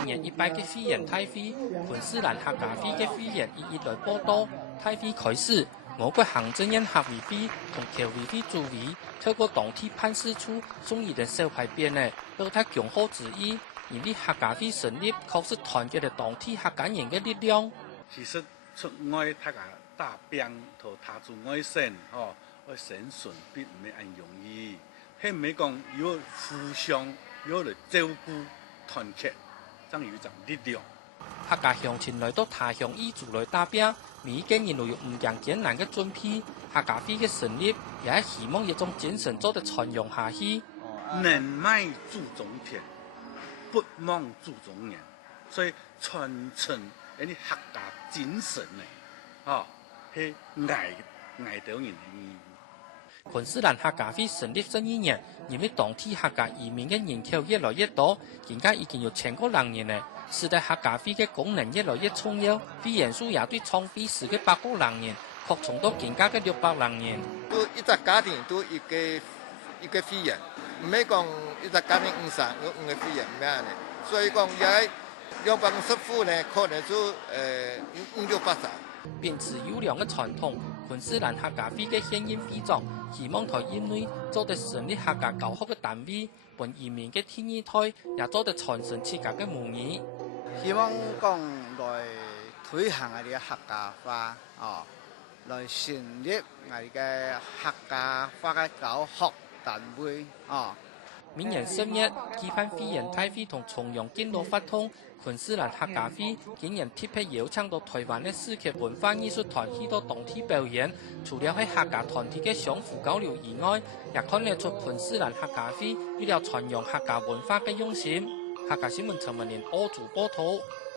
1年100嘅会员大会，昆士兰客家会嘅会员一来报道。大会开始，我国行政院客委会同侨委会主委透过当地办事处送一人小牌匾呢，表达强好之意。因为客家会成立，确实团结了当地客家人嘅力量。其实出外客家大兵同他出外省，要生存并唔係咁容易。係唔係講要互相要嚟照顧團結，真係有種力量。客家鄉親來到他鄉義族來打拼，每個人都有唔同艱難嘅準備。客家會嘅成立，也係希望一種精神做得傳揚下去。能賣注重田，不忘注重人，所以傳承一啲客家精神呢，係捱到人嘅。昆士蘭客家會成立11年，因為當地客家移民嘅人口越來越多，而家已經有1000個人年咧，使得客家會嘅功能越來越重要。會員數也對創會時嘅8個人年，擴充到更加嘅600人年。都一個家庭都一個會員，唔係講一個家庭5個會員咩咧？所以講也要幫師傅呢，可能就500-600人。秉持優良嘅傳統，昆士蘭客家會嘅現任會長希望在院內做得成立客家教學嘅單位，本移民嘅第二代也做得傳承自家嘅母語。希望講來推行我哋嘅客家話，來成立我哋嘅客家話嘅教學單位，明年10月舉辦會員大會同重陽敬老法通，昆士蘭客家會今年特別邀請到台灣嘅世界文化藝術團去到當地表演。除了喺客家團體嘅相互交流以外，也看得出昆士蘭客家會為了傳揚客家文化嘅用心。客家新聞陳文年澳洲報道。